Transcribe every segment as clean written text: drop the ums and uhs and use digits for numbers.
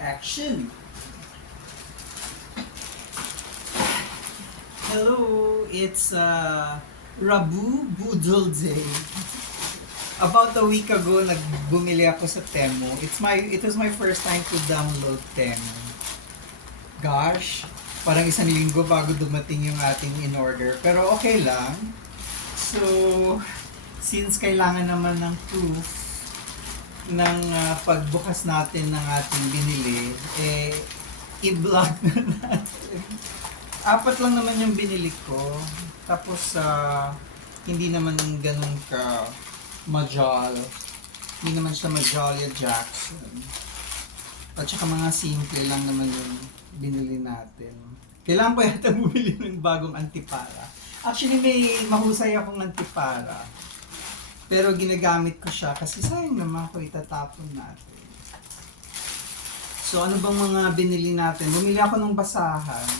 Action! Hello, it's Rabu Budol Day. About a week ago, bumili ako sa Temu. It was my first time to download Temu. Gosh, parang isang linggo bago dumating yung ating in-order. Pero okay lang. So, since kailangan naman ng proof ng pagbukas natin ng ating binili, i-vlog na natin. 4 lang naman yung binili ko. Tapos, hindi naman ganun ka majal. Hindi naman siya Majalia Jackson. At saka mga simple lang naman yung binili natin. Kailangan pa yata bumili ng bagong antipara. Actually, may mahusay akong antipara. Pero ginagamit ko siya kasi sayang naman ko itatapon natin. So ano bang mga binili natin? Bumili ako ng basahan.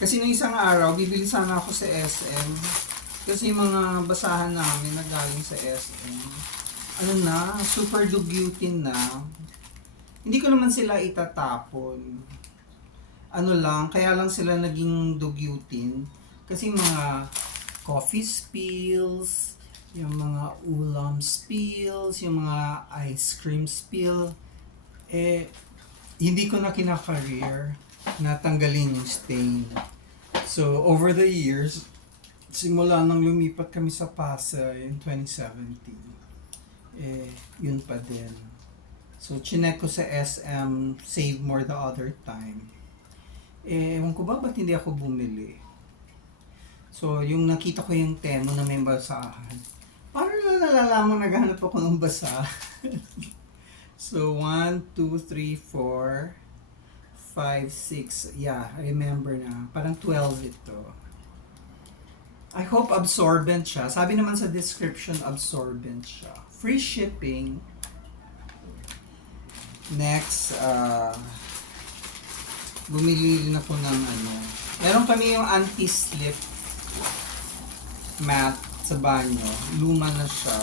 Kasi nung isang araw, bibili sana ako sa SM. Kasi yung mga basahan namin nagaling sa SM. Ano na, super dugyutin na. Hindi ko naman sila itatapon. Ano lang, kaya lang sila naging dugyutin. Kasi mga coffee spills, yung mga ulam spills, yung mga ice cream spill, hindi ko na kinakareer na tanggalin yung stain. So, over the years, simula nang lumipat kami sa Pasay in 2017, yun pa din. So, chinek ko sa SM, Save More the other time. Ewan ko ba, ba't hindi ako bumili? So, yung nakita ko yung Temu na may basahan. Paano na nalalaman naghanap ako ng basa? So, 1, 2, 3, 4, 5, 6. Yeah, I remember na. Parang 12 ito. I hope absorbent siya. Sabi naman sa description, absorbent siya. Free shipping. Next, bumili rin ako ng ano. Meron kami yung anti-slip mat sa banyo. Luma na siya.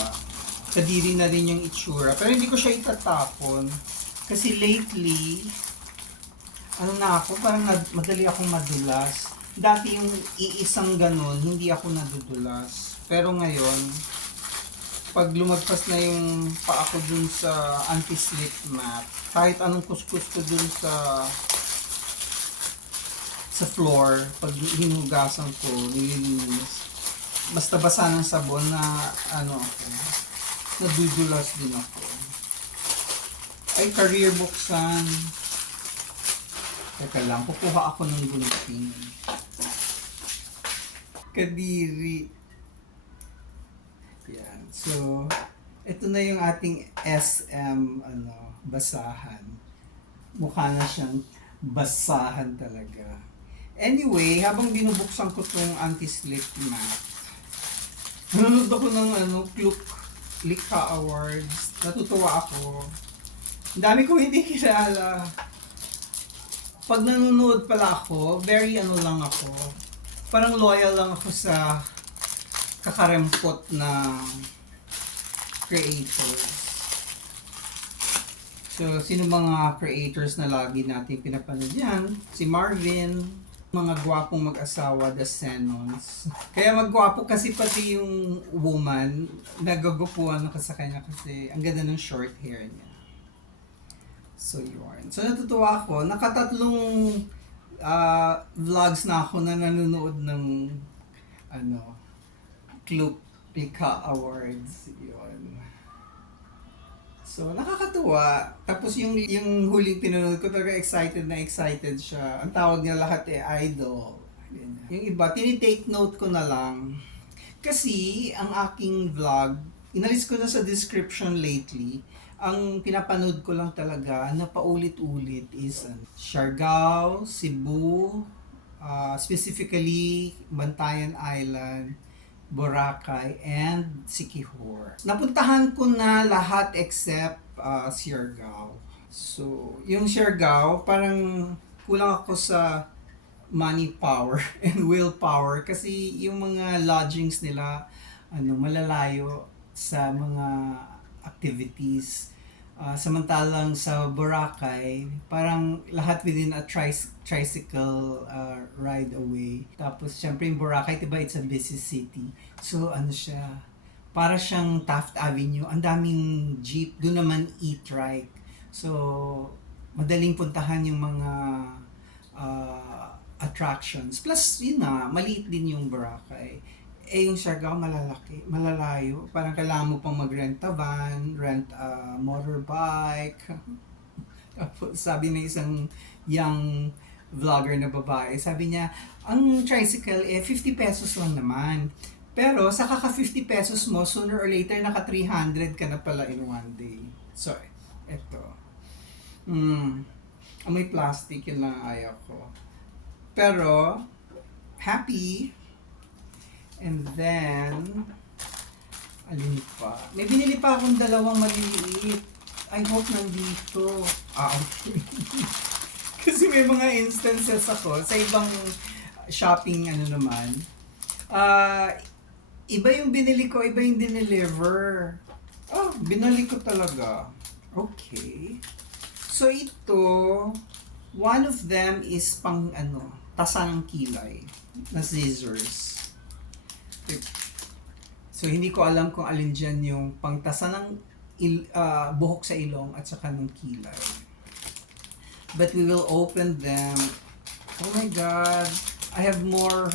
Kadiri na rin yung itsura. Pero hindi ko siya itatapon. Kasi lately, ano na ako, parang madali akong madulas. Dati yung iisang ganun, hindi ako nadudulas. Pero ngayon, pag lumagpas na yung paa ko dun sa anti-slip mat, kahit anong kuskus ko dun sa floor, pag hinugasan ko, nililinis, basta basa ng sabon na ano ako, nadudulas din ako. Ay, career buksan. Teka lang, kukuha ako ng gunting. Kadiri. Yan. So, ito na yung ating SM basahan. Mukha na siyang basahan talaga. Anyway, habang binubuksan ko tong anti-slip mat, nanonood ako ng Likha Awards. Natutuwa ako. Ang dami ko hindi kilala. Pag nanonood pala ako, very lang ako. Parang loyal lang ako sa kakarempot na creators. So, sino mga creators na lagi natin pinapanood yan? Si Marvin, mga gwapong mag-asawa, the Senons. Kaya magwapo kasi pati yung woman, nagagupuan ako sa kanya kasi ang ganda ng short hair niya. So, yun. So, natutuwa ako. Nakatatlong vlogs na ako na nanonood ng Club Pika Awards. Yun. So, nakakatuwa. Tapos yung huling pinanood ko, talaga excited siya. Ang tawag niya lahat idol. Yung iba, tinitake note ko na lang. Kasi, ang aking vlog, inalis ko na sa description lately, ang pinapanood ko lang talaga na paulit-ulit is Siargao, Cebu, specifically Bantayan Island, Boracay, and Siquijor. Napuntahan ko na lahat except Siargao. So, yung Siargao, parang kulang ako sa money power and willpower kasi yung mga lodgings nila malalayo sa mga activities Samantalang sa Boracay, parang lahat within a tricycle ride away. Tapos, syempre yung Boracay, diba, it's a busy city. So, ano siya, para siyang Taft Avenue. Ang daming jeep. Doon naman e-trike. So, madaling puntahan yung mga attractions. Plus, yun na, maliit din yung Boracay. Eh, yung Siargao malalaki, malalayo. Parang kailangan mo pang mag-rent a van, rent a motorbike. Tapos sabi ng isang young vlogger na babae, sabi niya, ang tricycle eh 50 pesos lang naman. Pero sa kaka 50 pesos mo, sooner or later naka 300 ka na pala in one day. So, eto. Amoy plastic, yun lang ayaw ko. Pero, happy. And then, alin pa? May binili pa akong dalawang maliliit. I hope nandito. Okay. Kasi may mga instances ako sa ibang shopping naman. Iba yung binili ko, iba yung dineliver. Binali ko talaga. Okay. So ito, one of them is pang tasa ng kilay na scissors. So, hindi ko alam kung alin dyan yung pangtasa ng buhok sa ilong at saka ng kilay. But we will open them. Oh my God! I have more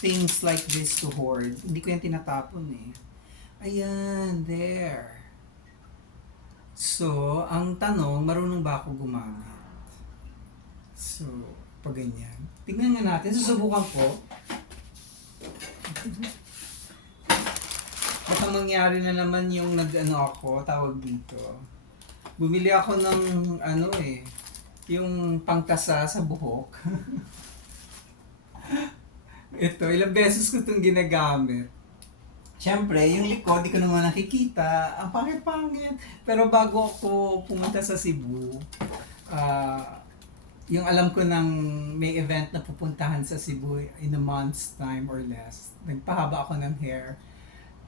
things like this to hoard. Hindi ko yan tinatapon eh. Ayan, there. So, ang tanong, marunong ba ako gumamit? So, pag ganyan. Tingnan nga natin. Susubukan ko. Baka mangyari na naman yung ako, tawag dito. Bumili ako ng yung pangtasa sa buhok. Ito, ilang beses ko itong ginagamit. Siyempre, yung likod, di ko naman nakikita. Ang pangit-pangit. Pero bago ako pumunta sa Cebu, yung alam ko ng may event na pupuntahan sa Cebu in a month's time or less, nagpahaba ako ng hair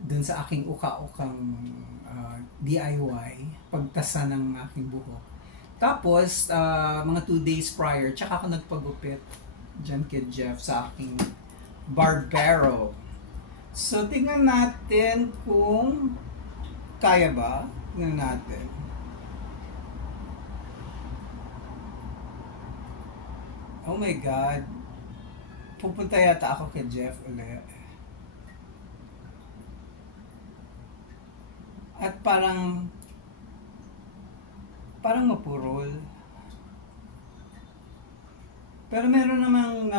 dun sa aking uka-ukang DIY, pagtasa ng aking buhok. Tapos, mga 2 days prior, tsaka ako nagpagupit dyan kay Jeff sa aking barbero. So, tingnan natin kung kaya ba. Tingnan natin. Oh my God. Pupunta yata ako kay Jeff ulit. At parang mapurol. Pero meron namang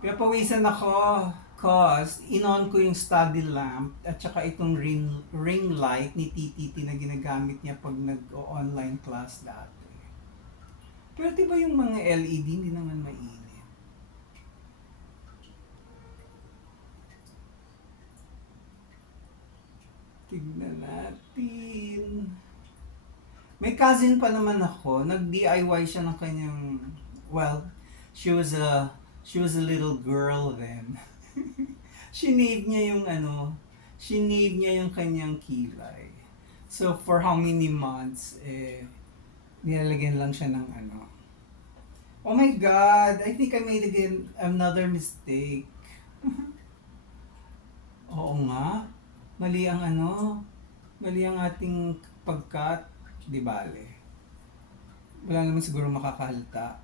pinapawisan ako cause in-on ko yung study lamp at saka itong ring light ni TTT na ginagamit niya pag nag-online class dati. Pero diba yung mga LED hindi naman mainit? Tignan natin. May cousin pa naman ako, nag-DIY siya ng kanyang, she was a little girl then. Shinave niya yung kanyang kilay. So for how many months, nilalagyan lang siya ng Oh my God, I think I made again another mistake. Oo nga, mali ang ating pagkat, di bale. Wala naman siguro makakahalata.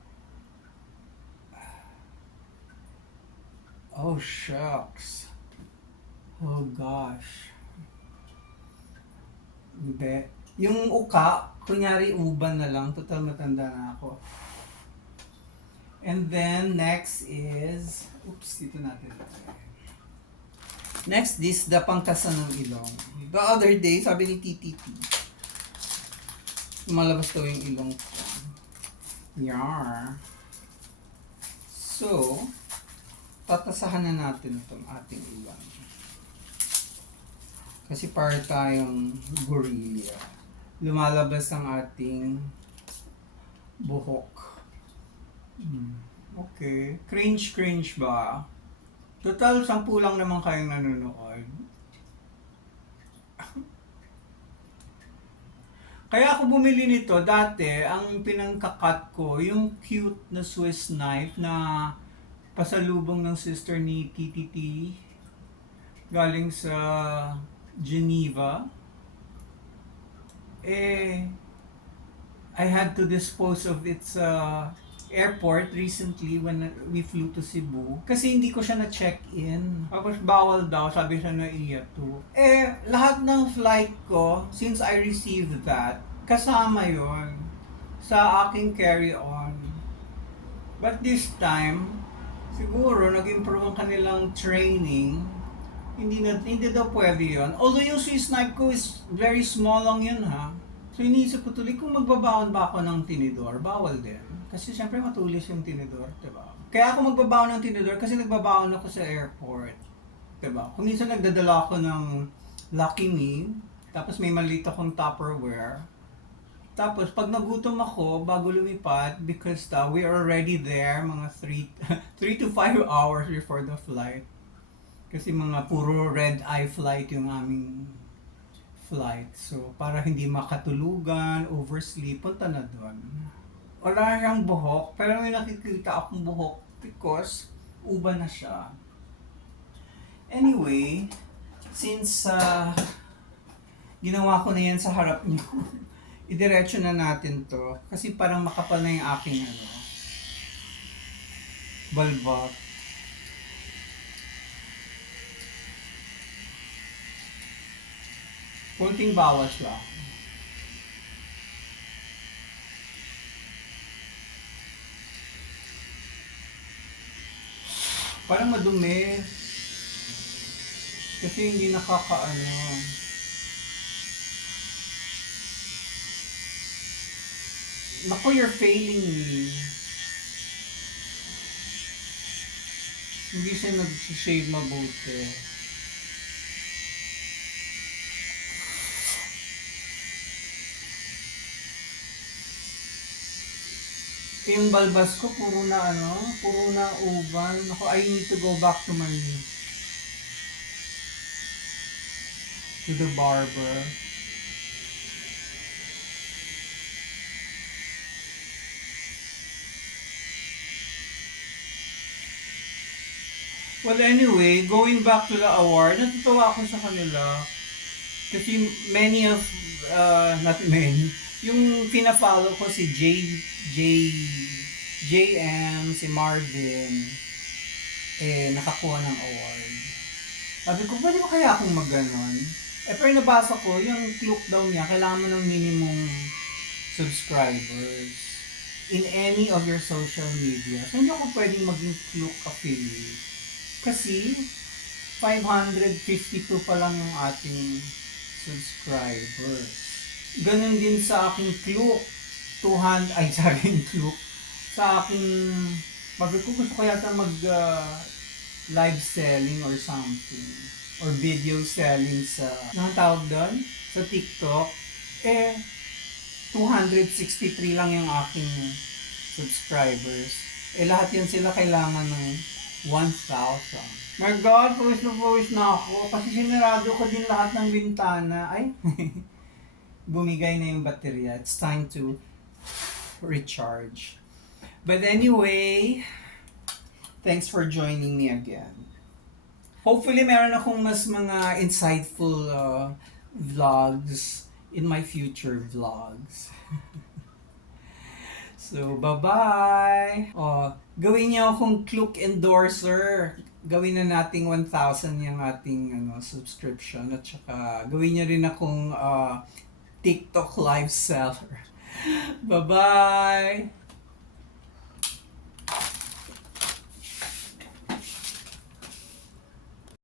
Oh shucks. Oh gosh. Hindi. Yung uka, kunyari uban na lang, total matanda na ako. And then next is, dito natin. Next is the pangtasa ng ilong. The other day, sabi ni TTT, lumalabas daw yung ilong ko. Yar. So, tatasahan na natin itong ating ilong. Kasi para tayong gorilla. Lumalabas ang ating buhok. Okay. Cringe ba? Total, 10 lang naman kayong nanonood. Kaya ako bumili nito dati, ang pinangkakat ko, yung cute na Swiss knife na pasalubong ng sister ni TTT galing sa Geneva. Eh, I had to dispose of its airport recently when we flew to Cebu. Kasi hindi ko siya na-check-in. Tapos bawal daw, sabi siya na iya to. Eh, lahat ng flight ko, since I received that, kasama yon sa aking carry-on. But this time, siguro nag-improve ang kanilang training. Hindi daw pwede yon. Although yung Swiss knife ko is very small lang yun ha. So iniisip ko tuloy kung magbabaon ba ako ng tinidor, bawal din. Kasi syempre matulis yung tinidor, diba? Kaya ako magbabaon ng tinidor kasi nagbabaon ako sa airport. Diba? Kung minsan nagdadala ako ng Lucky Me, tapos may maliit akong Tupperware. Tapos pag nagutom ako bago lumipat, because we are already there mga 3 to 5 hours before the flight. Kasi mga puro red eye flight yung aming flight. So, para hindi makatulugan, oversleep, punta na doon. Wala siyang buhok, pero may nakikita akong buhok because uba na siya. Anyway, since ginawa ko na yan sa harap niyo, idiretso na natin to. Kasi parang makapal na yung aking balbot. Kunting bawas lang. Parang madumi. Kasi hindi nakakaano. Naku, you're failing me. Hindi siya nag-shave mabuti. Yung balbas ko, puro na uban. Ako, I need to go back to the barber. Well, anyway, going back to the award, natutuwa ako sa kanila. Kasi not many, yung pina-follow ko si JM, si Marvin, nakakuha ng award. Sabi ko, pwede ba kaya akong mag-ganon? Pero nabasa ko, yung Klook daw niya, kailangan mo ng minimum subscribers in any of your social media. So, hindi ako pwedeng maging Klook affiliate. Kasi, 552 pa lang yung ating subscribers. Ganon din sa aking Klook. Sa aking Klook. Sa aking, gusto ko yata live selling or something. Or video selling sa, anong tawag doon? Sa TikTok. 263 lang yung aking subscribers. Lahat yun sila kailangan ng 1,000. My God, pawis na ako. Kasi sinarado ko din lahat ng bintana. Ay, bumigay na yung baterya. It's time to recharge. But anyway, thanks for joining me again. Hopefully, meron akong mas mga insightful vlogs in my future vlogs. So, bye-bye! Gawin niyo akong Klook endorser. Gawin na nating 1,000 yung ating subscription. At saka, gawin niyo rin akong TikTok live seller. Bye-bye!